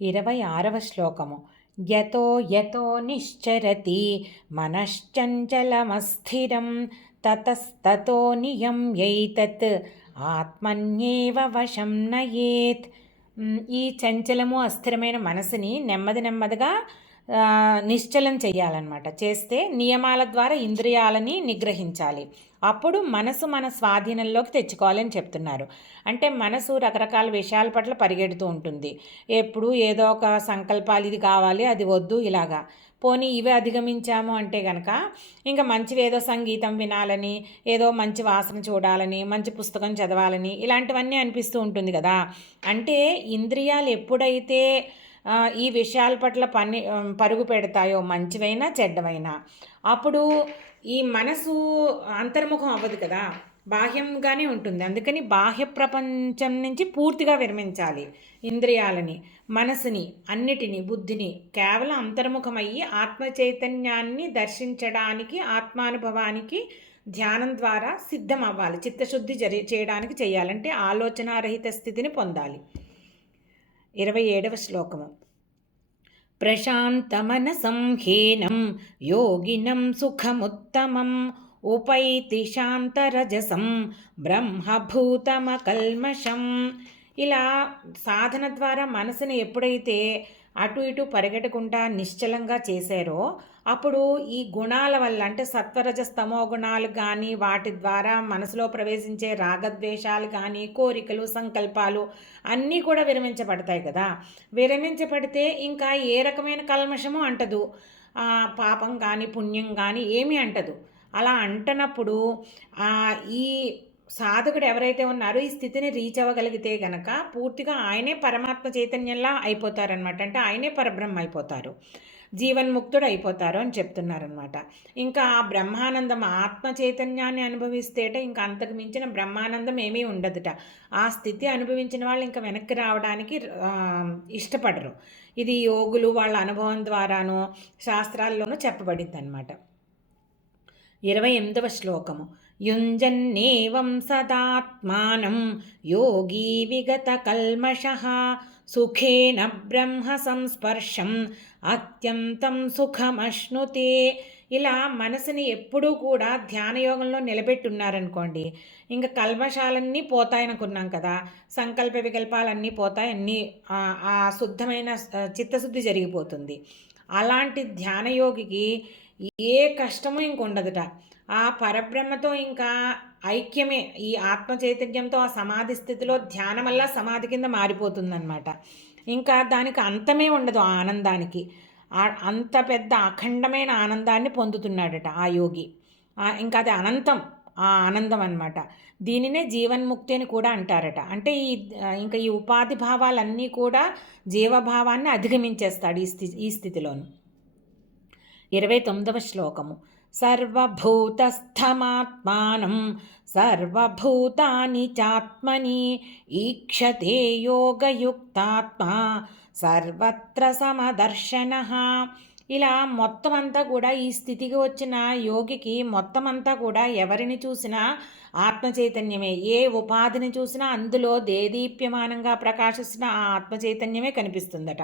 ఇరవై ఆరవ శ్లోకము. యతో యతో నిశ్చరతి మనశ్చంచలమస్థిరం తతస్తతో నియమ్యైతత్ ఆత్మన్యేవ వశం నయేత్. ఈ చంచలము అస్థిరమైన మనసుని నెమ్మది నెమ్మదిగా నిశ్చలం చేయాలన్నమాట చేస్తే నియమాల ద్వారా ఇంద్రియాలని నిగ్రహించాలి. అప్పుడు మనసు మన స్వాధీనంలోకి తెచ్చుకోవాలని చెప్తున్నారు. అంటే మనసు రకరకాల విషయాల పట్ల పరిగెడుతూ ఉంటుంది. ఎప్పుడు ఏదో ఒక సంకల్పాలు ఇది కావాలి అది వద్దు ఇలాగా. పోనీ ఇవి అధిగమించాము అంటే కనుక ఇంకా మంచివి ఏదో సంగీతం వినాలని ఏదో మంచి వాసన చూడాలని మంచి పుస్తకం చదవాలని ఇలాంటివన్నీ అనిపిస్తూ ఉంటుంది కదా. అంటే ఇంద్రియాలు ఎప్పుడైతే ఈ విషయాల పట్ల పని పరుగు పెడతాయో మంచివైనా చెడ్డవైనా. అప్పుడు ఈ మనసు అంతర్ముఖం అవ్వదు కదా బాహ్యంగానే ఉంటుంది. అందుకని బాహ్య ప్రపంచం నుంచి పూర్తిగా విరమించాలి ఇంద్రియాలని మనసుని అన్నిటిని బుద్ధిని. కేవలం అంతర్ముఖమయ్యి ఆత్మ చైతన్యాన్ని దర్శించడానికి ఆత్మానుభవానికి ధ్యానం ద్వారా సిద్ధం అవ్వాలి చిత్తశుద్ధి జరి చేయడానికి చేయాలంటే ఆలోచనారహిత స్థితిని పొందాలి. ఇరవై ఏడవ శ్లోకము. ప్రశాంతమనసం హీనం యోగినం సుఖముత్తమం ఉపైతి శాంతరజసం బ్రహ్మభూతమకల్మషం. ఇలా సాధన ద్వారా మనసుని ఎప్పుడైతే అటు ఇటు పరిగెట్టకుండా నిశ్చలంగా చేశారో అప్పుడు ఈ గుణాల వల్ల అంటే సత్వరజ స్తమో గుణాలు కానీ వాటి ద్వారా మనసులో ప్రవేశించే రాగద్వేషాలు కానీ కోరికలు సంకల్పాలు అన్నీ కూడా విరమించబడతాయి కదా. విరమించబడితే ఇంకా ఏ రకమైన కల్మషము అంటదు. పాపం కానీ పుణ్యం కానీ ఏమీ అంటదు. అలా అంటనప్పుడు ఈ సాధకుడు ఎవరైతే ఉన్నారో ఈ స్థితిని రీచ్ అవ్వగలిగితే గనక పూర్తిగా ఆయనే పరమాత్మ చైతన్యంలా అయిపోతారనమాట అంటే ఆయనే పరబ్రహ్మ అయిపోతారు. జీవన్ముక్తుడు అయిపోతారు అని చెప్తున్నారనమాట ఇంకా ఆ బ్రహ్మానందం ఆత్మ చైతన్యాన్ని అనుభవిస్తేట ఇంకా అంతకు మించిన బ్రహ్మానందం ఏమీ ఉండదుట. ఆ స్థితి అనుభవించిన వాళ్ళు ఇంకా వెనక్కి రావడానికి ఇష్టపడరు. ఇది యోగులు వాళ్ళ అనుభవం ద్వారాను శాస్త్రాల్లోనూ చెప్పబడింది అనమాట ఇరవై ఎనిమిదవ శ్లోకము. యుంజన్నేవం సదాత్మానం యోగీ విగత కల్మష. సుఖేన బ్రహ్మ సంస్పర్శం అత్యంతం సుఖమశ్నుతే ఇలా మనసుని ఎప్పుడూ కూడా ధ్యానయోగంలో నిలబెట్టున్నారనుకోండి ఇంకా కల్మషాలన్నీ పోతాయనుకున్నాం కదా సంకల్ప వికల్పాలన్నీ పోతాయి అన్నీ ఆ, ఆ శుద్ధమైన చిత్తశుద్ధి జరిగిపోతుంది. అలాంటి ధ్యానయోగికి ఏ కష్టము ఇంక ఉండదుట. ఆ పరబ్రహ్మతో ఇంకా ఐక్యమే. ఈ ఆత్మ చైతన్యంతో ఆ సమాధి స్థితిలో ధ్యానం వల్ల సమాధి కింద మారిపోతుందన్నమాట. ఇంకా దానికి అంతమే ఉండదు ఆ ఆనందానికి. అంత పెద్ద అఖండమైన ఆనందాన్ని పొందుతున్నాడట ఆ యోగి. ఇంకా అది అనంతం ఆ ఆనందం అనమాట దీనినే జీవన్ముక్తి అని కూడా అంటారట. అంటే ఈ ఇంకా ఈ ఉపాధి భావాలన్నీ కూడా జీవభావాన్ని అధిగమించేస్తాడు ఈ స్థితి ఈ స్థితిలోను. ఇరవై తొమ్మిదవ శ్లోకము. సర్వభూతస్థమాత్మానం సర్వభూతాని చాత్మని ఈక్షతే యోగయుక్తాత్మా సర్వత్ర సమదర్శన. ఇలా మొత్తం అంతా కూడా ఈ స్థితికి వచ్చిన యోగికి మొత్తం అంతా కూడా ఎవరిని చూసినా ఆత్మ చైతన్యమే ఏ ఉపాధిని చూసినా అందులో దేదీప్యమానంగా ప్రకాశిస్తున్న ఆ ఆత్మ చైతన్యమే కనిపిస్తుందట.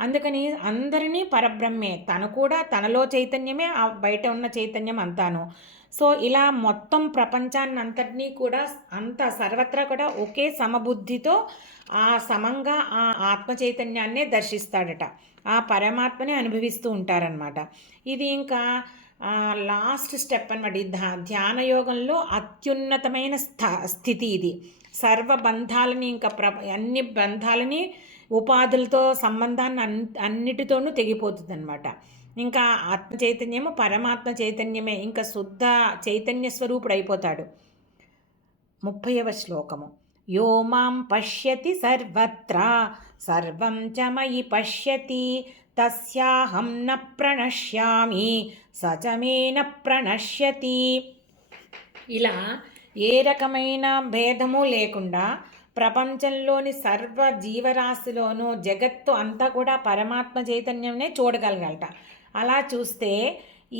అందుకని అందరినీ పరబ్రహ్మే. తను కూడా తనలో చైతన్యమే ఆ బయట ఉన్న చైతన్యం అంతాను. సో ఇలా మొత్తం ప్రపంచాన్ని అంతటినీ కూడా అంత సర్వత్రా కూడా ఒకే సమబుద్ధితో ఆ సమంగా ఆ ఆత్మ చైతన్యాన్నే దర్శిస్తాడట. ఆ పరమాత్మని అనుభవిస్తూ ఉంటారనమాట ఇది ఇంకా లాస్ట్ స్టెప్ అనమాట ఈ ధ్యా ధ్యాన యోగంలో అత్యున్నతమైన స్థా స్థితి ఇది. సర్వ బంధాలని ఇంకా ప్ర అన్ని బంధాలని ఉపాధులతో సంబంధాన్ని అన్ అన్నిటితోనూ తెగిపోతుంది అనమాట ఇంకా ఆత్మ చైతన్యము పరమాత్మ చైతన్యమే. ఇంకా శుద్ధ చైతన్య స్వరూపుడు అయిపోతాడు. ముప్పైవ శ్లోకము. యో మాం పశ్యతి సర్వత్రా. సర్వం చ మయి పశ్యతి. తస్యాహం న ప్రణశ్యామి. సచమే న ప్రణశ్యతి. ఇలా ఏ రకమైన భేదము లేకుండా ప్రపంచంలోని సర్వ జీవరాశిలోనూ జగత్తు అంతా కూడా పరమాత్మ చైతన్యంనే చూడగలగలట. అలా చూస్తే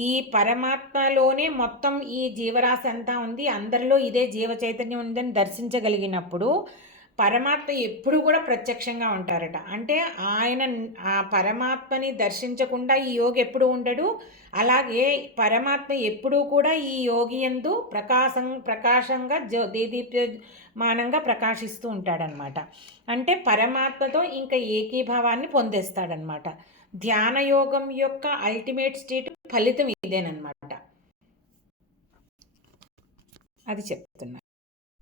ఈ పరమాత్మలోనే మొత్తం ఈ జీవరాశి అంతా ఉంది. అందరిలో ఇదే జీవ చైతన్యం ఉందని దర్శించగలిగినప్పుడు పరమాత్మ ఎప్పుడు కూడా ప్రత్యక్షంగా ఉంటారట. అంటే ఆయన ఆ పరమాత్మని దర్శించకుండా ఈ యోగి ఎప్పుడు ఉండడు. అలాగే పరమాత్మ ఎప్పుడూ కూడా ఈ యోగి ఎందు ప్రకాశం ప్రకాశంగా జో దేదీప్యమానంగా ప్రకాశిస్తూ ఉంటాడనమాట. అంటే పరమాత్మతో ఇంకా ఏకీభావాన్ని పొందేస్తాడనమాట. ధ్యాన యోగం యొక్క అల్టిమేట్ స్టేట్ ఫలితం ఇదేనమాట అది చెప్తున్నా.